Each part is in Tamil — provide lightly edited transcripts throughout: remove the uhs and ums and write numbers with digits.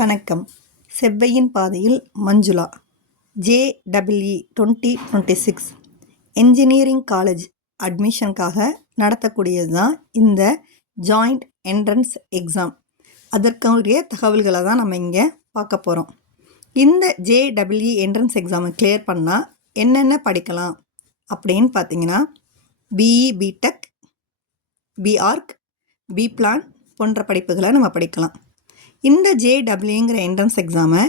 வணக்கம். செவ்வையின் பாதையில் மஞ்சுளா. JEE 2026 என்ஜினியரிங் காலேஜ் அட்மிஷனுக்காக நடத்தக்கூடியது தான் இந்த ஜாயிண்ட் என்ட்ரன்ஸ் எக்ஸாம். அதற்குரிய தகவல்களை தான் நம்ம இங்கே பார்க்க போகிறோம். இந்த JEE என்ட்ரன்ஸ் எக்ஸாமை கிளியர் பண்ணால் என்னென்ன படிக்கலாம் அப்படின்னு பார்த்தீங்கன்னா, BE BTech, BArch, BPlan போன்ற படிப்புகளை நம்ம படிக்கலாம். இந்த JEEங்கிற என்ட்ரன்ஸ் எக்ஸாமை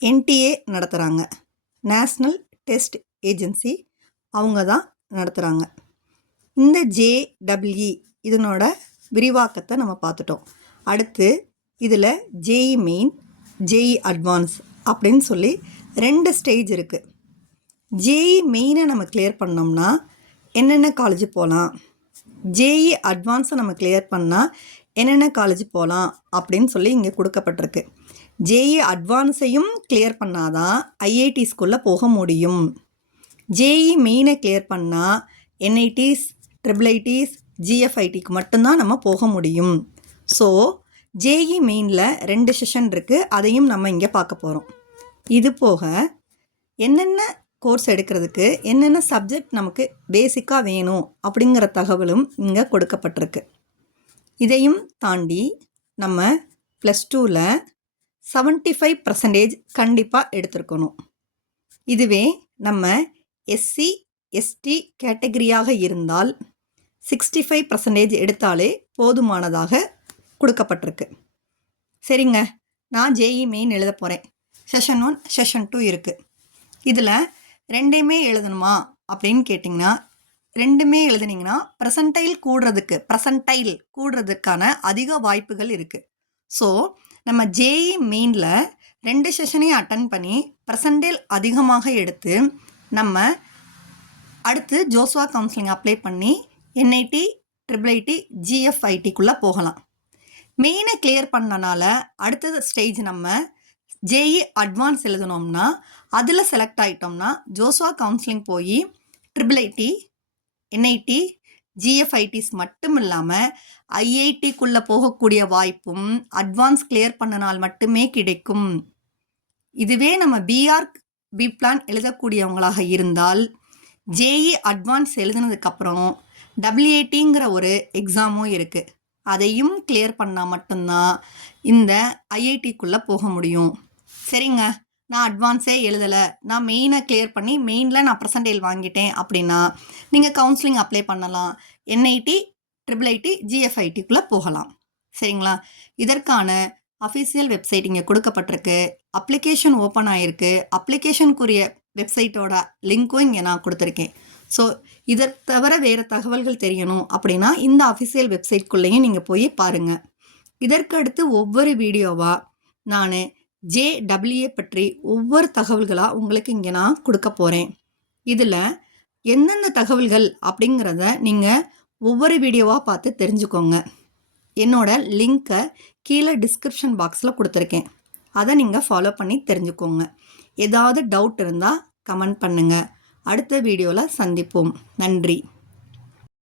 NTA நடத்துகிறாங்க. நேஷ்னல் டெஸ்ட் ஏஜென்சி அவங்க தான் நடத்துகிறாங்க. இந்த JEE இதனோட விரிவாக்கத்தை நம்ம பார்த்துட்டோம். அடுத்து இதில் JEE மெயின், JEE அட்வான்ஸ் அப்படின்னு சொல்லி 2 ஸ்டேஜ் இருக்குது. JEE மெயினை நம்ம கிளியர் பண்ணோம்னா என்னென்ன காலேஜ் போகலாம், JEE அட்வான்ஸை நம்ம கிளியர் பண்ணால் என்னென்ன காலேஜ் போகலாம் அப்படின்னு சொல்லி இங்கே கொடுக்கப்பட்டிருக்கு. JEE அட்வான்ஸையும் கிளியர் பண்ணாதான் IITஸ்குள்ளே போக முடியும். JEE மெயினை கிளியர் பண்ணால் NITs, IIITs, GFITக்கு மட்டும்தான் நம்ம போக முடியும். ஸோ JEE மெயினில் 2 செஷன் இருக்குது, அதையும் நம்ம இங்கே பார்க்க போகிறோம். இது போக என்னென்ன கோர்ஸ் எடுக்கிறதுக்கு என்னென்ன சப்ஜெக்ட் நமக்கு பேசிக்காக வேணும் அப்படிங்கிற தகவலும் இங்கே கொடுக்கப்பட்டிருக்கு. இதையும் தாண்டி நம்ம +2ல் 75% கண்டிப்பாக எடுத்திருக்கணும். இதுவே நம்ம SC ST கேட்டகரியாக இருந்தால் 65% எடுத்தாலே போதுமானதாக கொடுக்கப்பட்டிருக்கு. சரிங்க, நான் JEE மெயின் எழுத போகிறேன். செஷன் 1, செஷன் 2 இருக்குது. இதில் 2மே எழுதணுமா அப்படின்னு கேட்டிங்கன்னா, 2மே எழுதுனீங்கன்னா ப்ரெசன்டைல் கூடுறதுக்கான அதிக வாய்ப்புகள் இருக்குது. ஸோ நம்ம JEE மெயினில் 2 செஷனையும் அட்டன் பண்ணி ப்ரெசன்டைல் அதிகமாக எடுத்து நம்ம அடுத்து ஜோஸ்வா கவுன்சிலிங் அப்ளை பண்ணி NIT, IIIT, GFITக்குள்ளே போகலாம். மெயினை கிளியர் பண்ணனால அடுத்த ஸ்டேஜ் நம்ம JEE அட்வான்ஸ் எழுதணும்னா அதில் செலக்ட் ஆகிட்டோம்னா ஜோஸ்வா கவுன்சிலிங் போய் IIIT, NIT, GFITs மட்டும் இல்லாமல் IITக்குள்ளே போகக்கூடிய வாய்ப்பும் அட்வான்ஸ் கிளியர் பண்ணினால் மட்டுமே கிடைக்கும். இதுவே நம்ம BArch, BPlan எழுதக்கூடியவங்களாக இருந்தால் JEE அட்வான்ஸ் எழுதுனதுக்கப்புறம் WATங்கிற ஒரு எக்ஸாமும் இருக்குது. அதையும் கிளியர் பண்ணால் மட்டும்தான் இந்த IITக்குள்ளே போக முடியும். சரிங்க, நான் அட்வான்ஸே எழுதலை, நான் மெயினை கிளியர் பண்ணி மெயினில் நான் ப்ரெசன்டைல் வாங்கிட்டேன் அப்படின்னா நீங்கள் கவுன்சிலிங் அப்ளை பண்ணலாம். NIT, IIIT, GFITக்குள்ளே போகலாம். சரிங்களா, இதற்கான அஃபிஷியல் வெப்சைட் இங்கே கொடுக்கப்பட்டிருக்கு. அப்ளிகேஷன் ஓப்பன் ஆகிருக்கு. அப்ளிகேஷனுக்குரிய வெப்சைட்டோட லிங்க்கும் இங்கே நான் கொடுத்துருக்கேன். ஸோ இதை தவிர வேறு தகவல்கள் தெரியணும் அப்படின்னா இந்த அஃபிஷியல் வெப்சைட்குள்ளேயும் நீங்கள் போய் பாருங்கள். இதற்கு அடுத்து ஒவ்வொரு வீடியோவாக நான் JEE பற்றி ஒவ்வொரு தகவல்களாக உங்களுக்கு இங்கே நான் கொடுக்க போகிறேன். இதில் எந்தெந்த தகவல்கள் அப்படிங்கிறத நீங்கள் ஒவ்வொரு வீடியோவாக பார்த்து தெரிஞ்சுக்கோங்க. என்னோட லிங்க்கை கீழே டிஸ்கிரிப்ஷன் பாக்ஸில் கொடுத்துருக்கேன். அதை நீங்கள் ஃபாலோ பண்ணி தெரிஞ்சுக்கோங்க. ஏதாவது டவுட் இருந்தால் கமெண்ட் பண்ணுங்கள். அடுத்த வீடியோவில் சந்திப்போம். நன்றி.